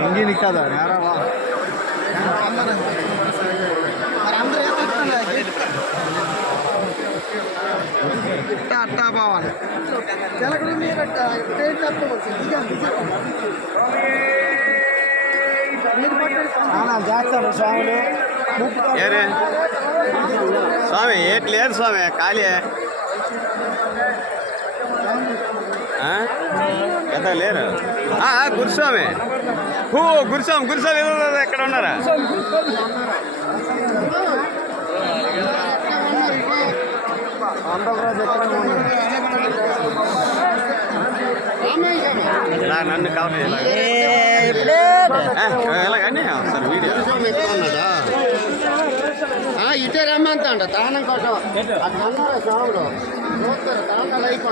எங்கேயும் நிற்காதா நேரவா అట్టా పోవాలి తెలకడు మీరు పేరు చెప్పవచ్చు ఇది మీరు పట్టాడు చాలా జాగ్రత్త స్వాములు స్వామి ఏట్లేదు స్వామి ఖాళీ. ఎంత లేరు? గురుస్వామి. ఓ గురుస్వామి గురుస్వామి ఎక్కడ ఉన్నారా? నన్ను కవర్ చేయాలి సరే వీడియో. ಇದೇ ರಮ್ಮ ಅಂತ ಅಂಡ ತಾನಂ ಕೊಟ್ಟು ಅದು ನನ್ನ ಸಾವುಗಳು ಹೋಗ್ತಾರೆ ತಾನ ಲೈಕ್